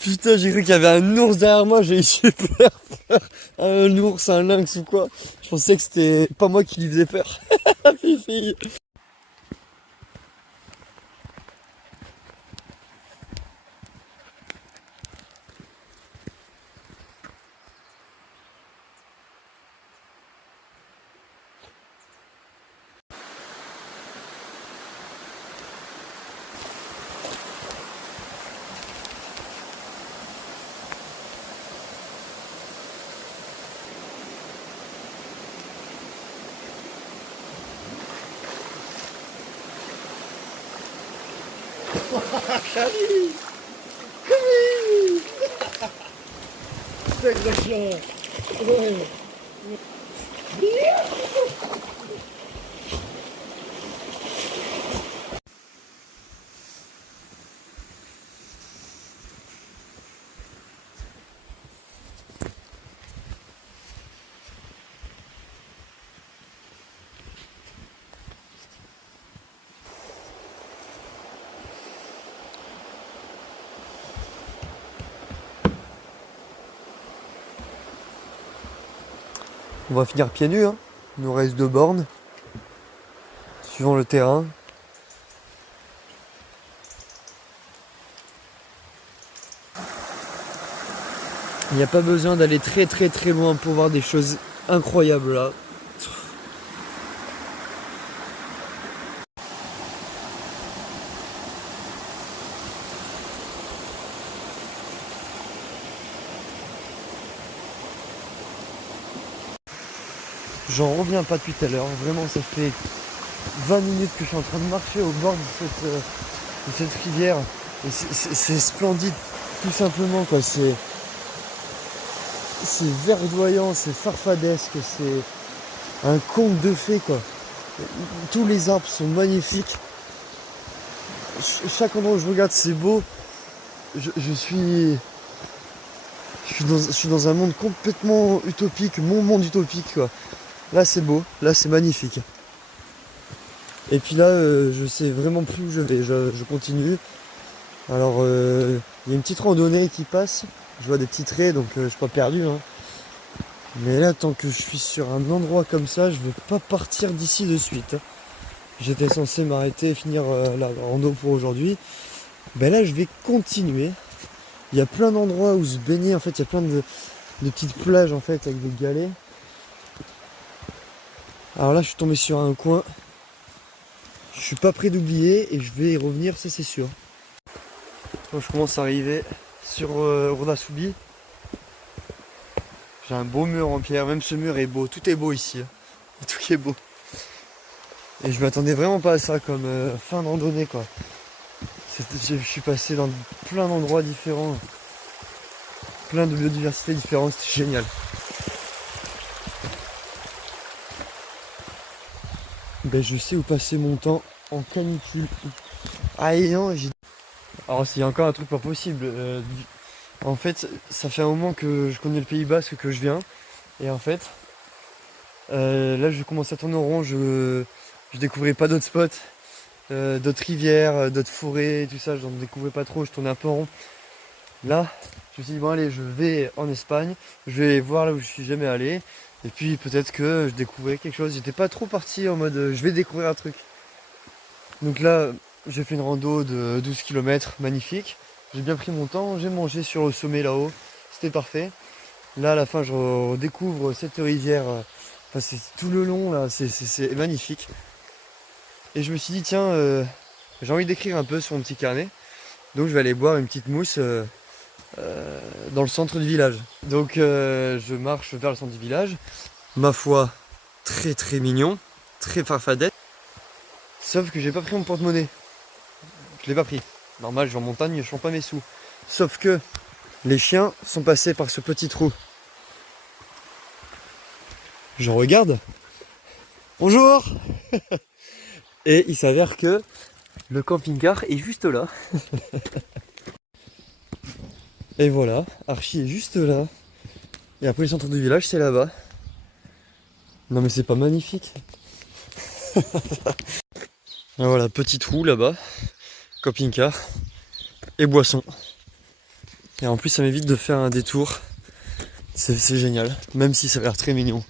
Putain, j'ai cru qu'il y avait un ours derrière moi, j'ai super peur. Un ours, un lynx ou quoi. Je pensais que c'était pas moi qui lui faisais peur. Fifi. Camille, Camille. C'est excellent. Ouais. On va finir pieds nus, hein. Il nous reste 2 bornes. Suivant le terrain. Il n'y a pas besoin d'aller très loin pour voir des choses incroyables là. J'en reviens pas depuis tout à l'heure, vraiment ça fait 20 minutes que je suis en train de marcher au bord de cette rivière. Et c'est splendide, tout simplement quoi, c'est verdoyant, c'est farfadesque, c'est un conte de fées quoi. Tous les arbres sont magnifiques. Chaque endroit où je regarde c'est beau. Je suis dans un monde complètement utopique, mon monde utopique quoi. Là c'est beau, là c'est magnifique. Et puis là je sais vraiment plus où je vais, je continue. Alors il y a une petite randonnée qui passe, je vois des petits traits donc je suis pas perdu hein. Mais là tant que je suis sur un endroit comme ça, je veux pas partir d'ici de suite. J'étais censé m'arrêter et finir la rando pour aujourd'hui. Ben là je vais continuer. Il y a plein d'endroits où se baigner, en fait il y a plein de petites plages en fait avec des galets. Alors là je suis tombé sur un coin. Je suis pas prêt d'oublier et je vais y revenir, ça c'est sûr. Donc je commence à arriver sur Urdasubi. J'ai un beau mur en pierre, même ce mur est beau, tout est beau ici. Tout est beau. Et je m'attendais vraiment pas à ça comme fin de randonnée quoi. Je suis passé dans plein d'endroits différents. Plein de biodiversité différentes, c'est génial. Ben je sais où passer mon temps en canicule. Ah et non, j'ai... Alors c'est encore un truc pas possible. En fait, ça fait un moment que je connais le Pays Basque, que je viens. Et en fait, là je commence à tourner en rond, je découvrais pas d'autres spots, d'autres rivières, d'autres forêts, tout ça, j'en découvrais pas trop, je tournais un peu en rond. Là, je me suis dit bon allez, je vais en Espagne, je vais voir là où je suis jamais allé. Et puis peut-être que je découvrais quelque chose. J'étais pas trop parti en mode je vais découvrir un truc. Donc là, j'ai fait une rando de 12 km, magnifique. J'ai bien pris mon temps, j'ai mangé sur le sommet là-haut, c'était parfait. Là à la fin je redécouvre cette rivière, enfin, c'est tout le long là, c'est magnifique. Et je me suis dit tiens, j'ai envie d'écrire un peu sur mon petit carnet. Donc je vais aller boire une petite mousse dans le centre du village. Donc je marche vers le centre du village. Ma foi, très mignon, très farfadet. Sauf que j'ai pas pris mon porte-monnaie. Je l'ai pas pris. Normal, je vais en montagne, je prends pas mes sous. Sauf que les chiens sont passés par ce petit trou. Je regarde. Bonjour. Et il s'avère que le camping-car est juste là. Et voilà, Archie est juste là. Et après le centre du village, c'est là-bas. Non mais c'est pas magnifique. Et voilà, petit trou là-bas. Camping-car et boisson. Et en plus ça m'évite de faire un détour. C'est génial, même si ça a l'air très mignon.